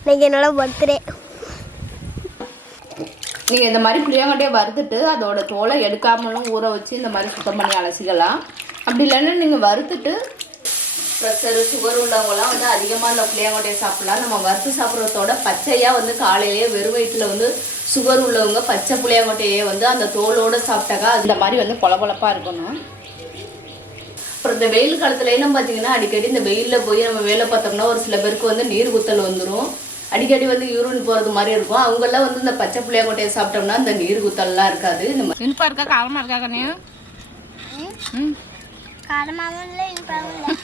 இன்னைக்கு என்னோட பர்த்டே. நீங்கள் இந்த மாதிரி புளியாங்கட்டையை வறுத்துட்டு அதோட தோலை எடுக்காமலும் ஊற வச்சு இந்த மாதிரி சுத்தம் பண்ணி அலசிக்கலாம். அப்படி இல்லைன்னா நீங்கள் வறுத்துட்டு ப்ரெஷரு சுகர் உள்ளவங்கலாம் வந்து அதிகமாக இந்த புளியாங்கொட்டையை சாப்பிடலாம். நம்ம வறுத்து சாப்பிட்றதோட பச்சையாக வந்து காலையிலேயே வெறும் வயிற்றில் வந்து சுகர் உள்ளவங்க பச்சை புளியாங்கொட்டையை வந்து அந்த தோலோடு சாப்பிட்டாக்கா அந்த மாதிரி வந்து பொலபொலப்பாக இருக்கணும். அப்புறம் இந்த வெயில் காலத்துலலாம் பார்த்தீங்கன்னா அடிக்கடி இந்த வெயிலில் போய் நம்ம வேலை பார்த்தோம்னா ஒரு சில பேருக்கு வந்து நீர் குத்தல் வந்துடும் அடிக்கடி வந்து யூரின் போகிறது மாதிரி இருக்கும். அவங்கெல்லாம் வந்து இந்த பச்சை புளியாங்கொட்டையை சாப்பிட்டோம்னா இந்த நீர் குத்தல்லாம் இருக்காது. இந்த மாதிரி இனிப்பா இருக்கா? காரமா இருக்கா கண்ணு? ம். காரமாகவும் இல்லை இனிப்பாகவும் இல்லை.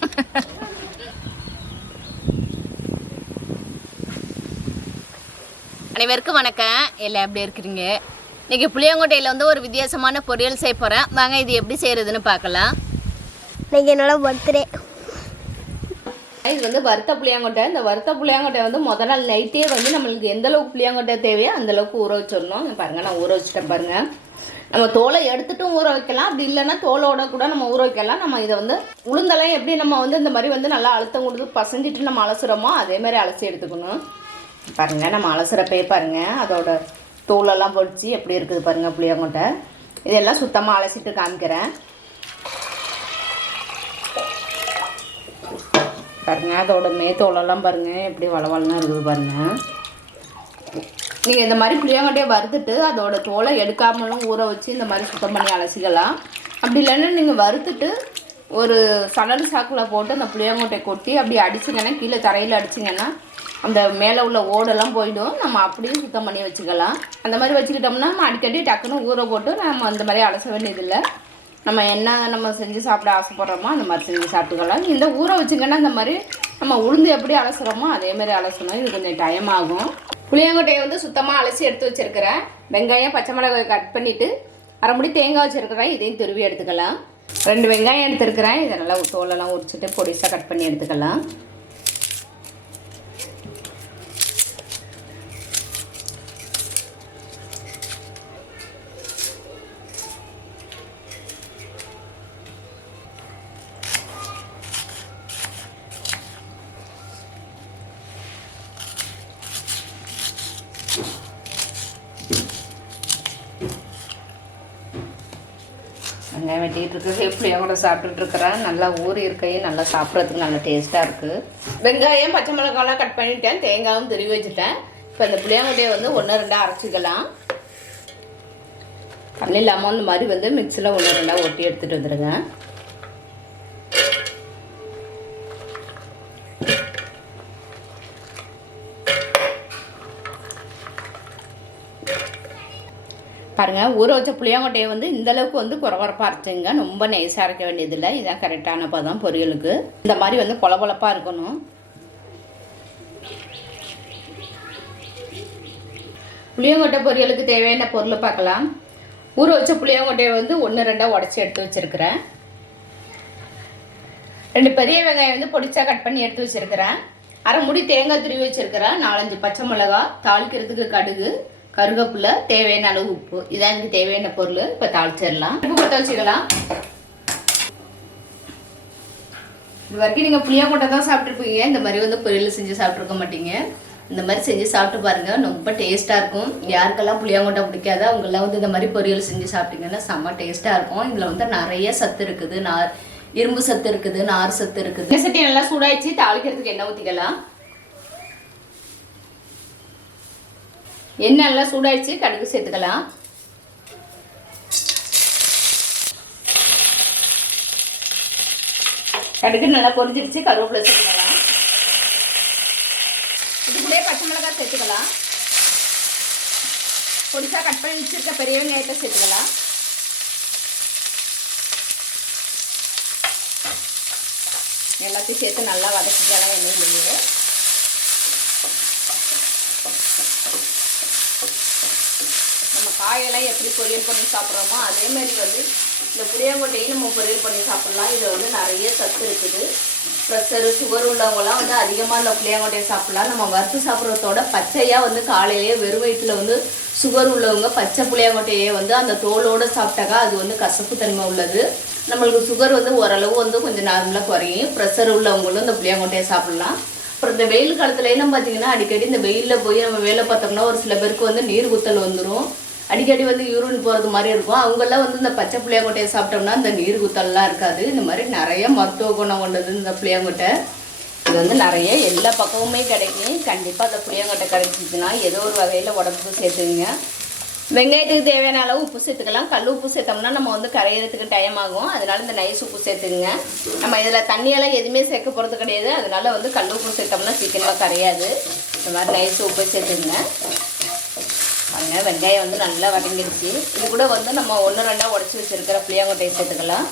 அனைவருக்கும் வணக்கம். எல்லாம் எப்படி இருக்கிறீங்க? இன்னைக்கு புளியங்கொட்டையில் வந்து ஒரு வித்தியாசமான பொரியல் செய்ய போகிறேன் வாங்க இது எப்படி செய்கிறதுன்னு பார்க்கலாம். இன்னைக்கு என்னோட பர்த்டே இது வந்து வறுத்த புளியாங்கொட்டை. இந்த வறுத்த புளியாங்கொட்டை வந்து முத நாள் நைட்டே வந்து நம்மளுக்கு எந்த அளவுக்கு புளியாங்கொட்டை தேவையோ அந்த அளவுக்கு ஊற வச்சிடணும். பாருங்கள் பாருங்க நான் ஊற வச்சுட்டேன் பாருங்க. நம்ம தோலை எடுத்துட்டும் ஊற வைக்கலாம். அப்படி இல்லைன்னா தோலோட கூட நம்ம ஊற வைக்கலாம். நம்ம இதை வந்து உளுந்தெல்லாம் எப்படி நம்ம வந்து இந்த மாதிரி வந்து நல்லா அழுத்தம் கொடுத்து பசஞ்சிட்டு நம்ம அலசுறோமோ அதே மாதிரி அலசி எடுத்துக்கணும். பாருங்க நம்ம அலசுறப்பே பாருங்க. அதோட தோலெல்லாம் பொடிச்சு எப்படி இருக்குது பாருங்க புளியாங்கொட்டை. இதெல்லாம் சுத்தமாக அலசிட்டு காமிக்கிறேன். பாருங்க அதோட மேத்தோலெல்லாம் பாருங்க எப்படி வளவலன்னு இருக்குது பாருங்க. நீங்கள் இந்த மாதிரி புளியாங்கட்டையை வறுத்துட்டு அதோட தோலை எடுக்காமலும் ஊற வச்சு இந்த மாதிரி சுத்தம் பண்ணி அலசிக்கலாம். அப்படி இல்லைன்னா நீங்கள் வறுத்துட்டு ஒரு சணல் சாக்கில் போட்டு அந்த புளியாங்கொட்டையை கொட்டி அப்படி அடிச்சிங்கன்னா கீழே தரையில் அடிச்சிங்கன்னா அந்த மேலே உள்ள ஓடெல்லாம் போயிடும். நம்ம அப்படியே சுத்தம் பண்ணி வச்சுக்கலாம். அந்த மாதிரி வச்சுக்கிட்டோம்னா நம்ம அடிக்கடி டக்குன்னு ஊற போட்டு நம்ம அந்த மாதிரி அலச வேண்டியதில்லை. நம்ம என்ன நம்ம செஞ்சு சாப்பிட ஆசைப்படுறோமோ அந்த மாதிரி செஞ்சு சாப்பிட்டுக்கலாம். இந்த ஊற வச்சுங்கன்னா இந்த மாதிரி நம்ம உளுந்து எப்படி அலசுகிறோமோ அதே மாதிரி அலசணும். இது கொஞ்சம் டைம் ஆகும். புளியங்கொட்டையை வந்து சுத்தமாக அலசி எடுத்து வச்சிருக்கிறேன். வெங்காயம் பச்சை மிளகாய் கட் பண்ணிவிட்டு அரைமுடி தேங்காய் வச்சுருக்கிறேன். இதையும் துருவி எடுத்துக்கலாம். ரெண்டு வெங்காயம் எடுத்துருக்கிறேன். இதை நல்லா தோலெல்லாம் உரிச்சிட்டு பொடிசாக கட் பண்ணி எடுத்துக்கலாம். வெங்காயம் வெட்டிகிட்டு இருக்கு எப்படியா கூட சாப்பிட்டுட்ருக்குறேன் நல்லா ஊறி இருக்கையும் நல்லா சாப்பிட்றதுக்கு நல்லா டேஸ்ட்டாக இருக்குது வெங்காயம் பச்சை மிளகாலாம் கட் பண்ணிட்டேன். தேங்காயும் திருவி வச்சுட்டேன். இப்போ இந்த புளியாங்கொட்டையை வந்து ஒன்று ரெண்டாக அரைச்சிக்கலாம். தண்ணி இல்லாமல் இந்த மாதிரி வந்து மிக்சியில் ஒன்று ரெண்டாக ஒட்டி எடுத்துகிட்டு வந்துடுங்க பாருங்க ஊற வச்ச புளியாங்கொட்டையை வந்து இந்த அளவுக்கு வந்து குறகுறப்பாக அரைச்சிங்க. ரொம்ப நைஸாக அரைக்க வேண்டியதில்லை. இதான் கரெக்டான பதம் பொரியலுக்கு. இந்த மாதிரி வந்து பொலபொலப்பாக இருக்கணும். புளியங்கொட்டை பொரியலுக்கு தேவையான பொருளை பார்க்கலாம். ஊற வச்ச புளியங்கொட்டையை வந்து ஒன்று ரெண்டாக உடச்சி எடுத்து வச்சுருக்கிறேன். ரெண்டு பெரிய வெங்காயம் வந்து பொடிச்சா கட் பண்ணி எடுத்து வச்சிருக்கிறேன். அரை முடி தேங்காய் துருவி வச்சுருக்கிறேன். நாலஞ்சு பச்சை மிளகா தாளிக்கிறதுக்கு கடுகு. கருவேப்பிலை தேவையான அளவு உப்பு. இதான் எனக்கு தேவையான பொருள். இப்போ தாளிச்சிடலாம். உப்பு போட்டு வச்சுக்கலாம் இது வரைக்கும் நீங்கள் புளியாங்கொட்டை தான் சாப்பிட்ருப்பீங்க இந்த மாதிரி வந்து பொரியல் செஞ்சு சாப்பிட்ருக்க மாட்டீங்க. இந்த மாதிரி செஞ்சு சாப்பிட்டு பாருங்க. ரொம்ப டேஸ்ட்டாக இருக்கும். யாருக்கெல்லாம் புளியாங்கொட்டை பிடிக்காதோ அவங்கெல்லாம் வந்து இந்த மாதிரி பொரியல் செஞ்சு சாப்பிட்டீங்கன்னா செம்ம டேஸ்ட்டாக இருக்கும். இதில் வந்து நிறைய சத்து இருக்குது. நார் இரும்பு சத்து இருக்குது நார் சத்து இருக்குது. சட்டி நல்லா சூடாயிடுச்சு. தாளிக்கிறதுக்கு எண்ணெய் ஊற்றிக்கலாம் எண்ணெய் நல்லா சூடாயிடுச்சு கடுகு சேர்த்துக்கலாம். கடுகு நல்லா பொரிஞ்சிருச்சு கருவேப்பிலை சேர்த்துக்கலாம். இதுக்குள்ளே பச்சை மிளகாய் சேர்த்துக்கலாம். பொடிசா கட் பண்ணி வச்சிருக்க பெரிய வெங்காயத்தை சேர்த்துக்கலாம். எல்லாத்தையும் சேர்த்து நல்லா வதக்கிக்கலாம் எண்ணெய் நம்ம காயெல்லாம் எப்படி பொரியல் பண்ணி சாப்பிட்றோமோ அதே மாதிரி வந்து இந்த புளியாங்கொட்டையும் நம்ம பொரியல் பண்ணி சாப்பிட்லாம். இதில் வந்து நிறைய சத்து இருக்குது. ப்ரெஷரு சுகர் உள்ளவங்கலாம் வந்து அதிகமாக இந்த புளியாங்கொட்டையை சாப்பிட்லாம். நம்ம வறுத்து சாப்பிட்றதோட பச்சையாக வந்து காலையிலேயே வெறும் வயிற்றில் வந்து சுகர் உள்ளவங்க பச்சை புளியாங்கொட்டையே வந்து அந்த தோலோடு சாப்பிட்டாக்கா அது வந்து கசப்பு தன்மை உள்ளது. நம்மளுக்கு சுகர் வந்து ஓரளவு வந்து கொஞ்சம் நார்மலாக குறையும். ப்ரெஷர் உள்ளவங்களும் இந்த புளியாங்கொட்டையை சாப்பிட்லாம். அப்புறம் இந்த வெயில் காலத்துல பார்த்தீங்கன்னா அடிக்கடி இந்த வெயிலில் போய் நம்ம வேலை பார்த்தோம்னா ஒரு சில பேருக்கு வந்து நீர் குத்தல் வந்துடும் அடிக்கடி வந்து யூரின் போகிறது மாதிரி இருக்கும். அவங்கெல்லாம் வந்து இந்த பச்சை புளியாங்கொட்டையை சாப்பிட்டோம்னா இந்த நீர் குத்தல்லாம் இருக்காது. இந்த மாதிரி நிறைய மருத்துவ குணம் கொண்டது இந்த புளியாங்கொட்டை. இது வந்து நிறைய எல்லா பக்கமுமே கிடைக்கும். கண்டிப்பாக அந்த புளியாங்கொட்டை கிடைச்சிச்சுன்னா ஏதோ ஒரு வகையில் உடம்புக்கு சேர்த்துக்குங்க. வெங்காயத்துக்கு தேவையான அளவு உப்பு சேர்த்துக்கலாம். கல் உப்பு சேர்த்தோம்னா நம்ம வந்து கரையிறதுக்கு டைம் ஆகும். அதனால இந்த நைஸ் உப்பு சேர்த்துக்குங்க. நம்ம இதில் தண்ணியெல்லாம் எதுவுமே சேர்க்க போகிறது கிடையாது. அதனால வந்து கல் உப்பு சேர்த்தோம்னா சீக்கிரமாக கரையாது. இந்த மாதிரி நைஸ் உப்பு சேர்த்துக்குங்க. பாருங்கள் வெங்காயம் வந்து நல்லா வதங்கிடுச்சு. இது கூட வந்து நம்ம ஒன்று ரெண்டாக உடச்சி வச்சுருக்கிற புளியாங்கொட்டையை சேர்த்துக்கலாம்.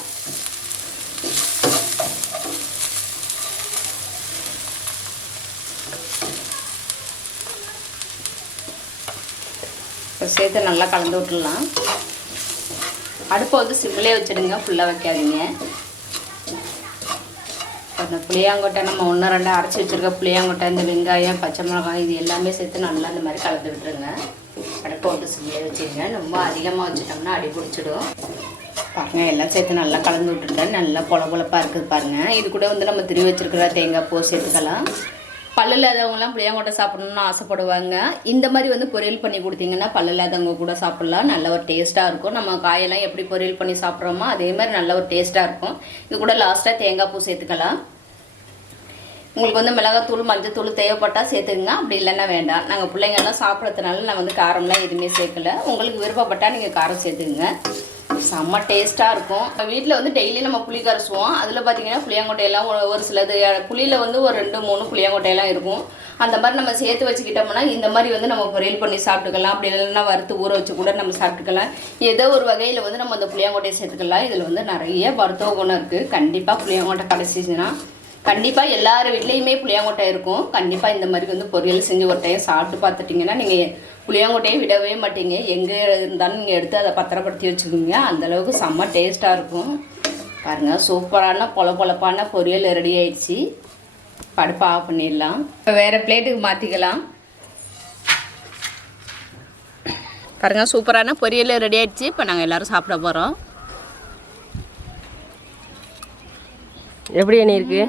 இப்போ சேர்த்து நல்லா கலந்து விட்டுடலாம். அடுப்பை வந்து சிம்மிலே வச்சுடுங்க. ஃபுல்லாக வைக்காதீங்க. அந்த புளியாங்கொட்டை நம்ம ஒன்று ரெண்டு அரைச்சி வச்சுருக்க புளியாங்கொட்டை இந்த வெங்காயம் பச்சை மிளகாய் இது எல்லாமே சேர்த்து நல்லா இந்த மாதிரி கலந்து விட்டுருங்க. போட்டு வந்து சிம்மிலே வச்சுருங்க ரொம்ப அதிகமாக வச்சுட்டோம்னா அடி பிடிச்சிடும். பாருங்கள் எல்லாம் சேர்த்து நல்லா கலந்து விட்டுருக்கேன் நல்லா பொல இருக்குது பாருங்கள் இது கூட வந்து நம்ம திரும்பி வச்சுருக்கிற தேங்காய் பூ சேர்த்துக்கலாம். பல்லு இல்லாதவங்கலாம் புளியாங்கொட்டை சாப்பிடணும்னு ஆசைப்படுவாங்க. இந்த மாதிரி வந்து பொரியல் பண்ணி கொடுத்தீங்கன்னா பல்லு இல்லாதவங்க கூட சாப்பிட்லாம். நல்ல ஒரு டேஸ்ட்டாக இருக்கும். நம்ம காயெல்லாம் எப்படி பொரியல் பண்ணி சாப்பிட்றோமோ அதே மாதிரி நல்ல ஒரு டேஸ்ட்டாக இருக்கும். இது கூட லாஸ்ட்டாக தேங்காய் பூ சேர்த்துக்கலாம். உங்களுக்கு வந்து மிளகாத்தூள் மஞ்சத்தூள் தேவைப்பட்டால் சேர்த்துக்குங்க. அப்படி இல்லைன்னா வேண்டாம். நாங்கள் பிள்ளைங்கள்லாம் சாப்பிட்றதுனால நான் வந்து காரம்லாம் எதுவுமே சேர்க்கல. உங்களுக்கு விருப்பப்பட்டால் நீங்கள் காரம் சேர்த்துக்குங்க. செம்ம டேஸ்ட்டாக இருக்கும். இப்போ வீட்டில் வந்து டெய்லி நம்ம புளி கரைச்சுவோம் அதில் பார்த்தீங்கன்னா புளியாங்கொட்டையெல்லாம் ஒரு ஒரு சிலது புளியில் வந்து ஒரு ரெண்டு மூணு புளியாங்கொட்டையெல்லாம் இருக்கும். அந்த மாதிரி நம்ம சேர்த்து வச்சுக்கிட்டோம்னா இந்த மாதிரி வந்து நம்ம பொரியல் பண்ணி சாப்பிட்டுக்கலாம். அப்படி இல்லைன்னா வறுத்து ஊற வச்சு கூட நம்ம சாப்பிட்டுக்கலாம். ஏதோ ஒரு வகையில் வந்து நம்ம அந்த புளியாங்கொட்டையை சேர்த்துக்கலாம். இதில் வந்து நிறைய மருத்துவ குணம் இருக்குது கண்டிப்பாக புளியாங்கொட்டை கடைசிச்சுன்னா கண்டிப்பாக எல்லார் வீட்லேயுமே புளியாங்கொட்டை இருக்கும். கண்டிப்பாக இந்த மாதிரி வந்து பொரியல் செஞ்சு கொட்டையை சாப்பிட்டு பார்த்துட்டிங்கன்னா நீங்கள் புளியாங்கொட்டையை விடவே மாட்டீங்க. எங்கே இருந்தாலும் நீங்கள் எடுத்து அதை பத்திரப்படுத்தி வச்சுக்கோங்க. அந்தளவுக்கு செம்ம டேஸ்ட்டாக இருக்கும். பாருங்கள் சூப்பரான பொல பொழப்பான பொரியல் ரெடி ஆயிடுச்சு. படுப்பு ஆஃப் பண்ணிடலாம். இப்போ வேறு பிளேட்டுக்கு மாற்றிக்கலாம் பாருங்க சூப்பரான பொரியல் ரெடி ஆயிடுச்சு. இப்போ நாங்கள் எல்லோரும் சாப்பிட போகிறோம் எப்படி என்ன இருக்கு?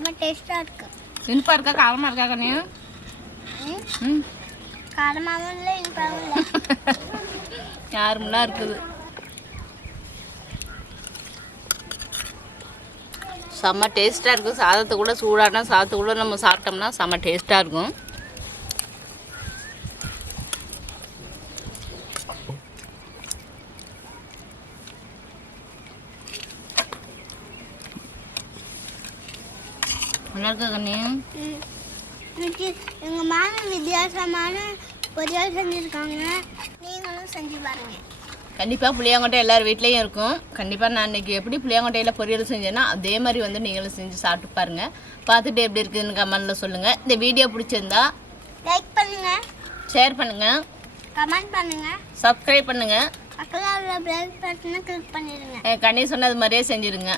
செம்ம டேஸ்ட்டாக இருக்கு. இனிப்பா இருக்கா? காரமாக இருக்கா கண்ணு ம். காரமாகவும் இல்லை இனிப்பாகவும் இல்லை. யாருமெல்லாம் இருக்குது. செம்ம டேஸ்ட்டாக இருக்கும். சாதத்தை கூட சூடான சாதத்தை கூட நம்ம சாப்பிட்டோம்னா செம்ம டேஸ்ட்டாக இருக்கும். நல்லா இருக்கா கண்ணு? எங்கள் மாமன் வித்தியாசமான பொரியல் செஞ்சுருக்காங்க. நீங்களும் செஞ்சு பாருங்க. கண்டிப்பாக புளியாங்கொட்டை எல்லார் வீட்லேயும் இருக்கும். கண்டிப்பாக நான் இன்னைக்கு எப்படி புளியாங்கொட்டையில் பொரியல் செஞ்சேன்னா அதே மாதிரி வந்து நீங்களும் செஞ்சு சாப்பிட்டு பாருங்கள் பார்த்துட்டு எப்படி இருக்குதுன்னு கமெண்டில் சொல்லுங்கள் இந்த வீடியோ பிடிச்சிருந்தா லைக் பண்ணுங்க. ஷேர் பண்ணுங்கள் கமெண்ட் பண்ணுங்க. சப்ஸ்கிரைப் பண்ணுங்கள் பக்கத்தில் உள்ள பெல் பட்டனை கிளிக் பண்ணிடுங்க. கண்ணி சொன்னது மாதிரியே செஞ்சுருங்க.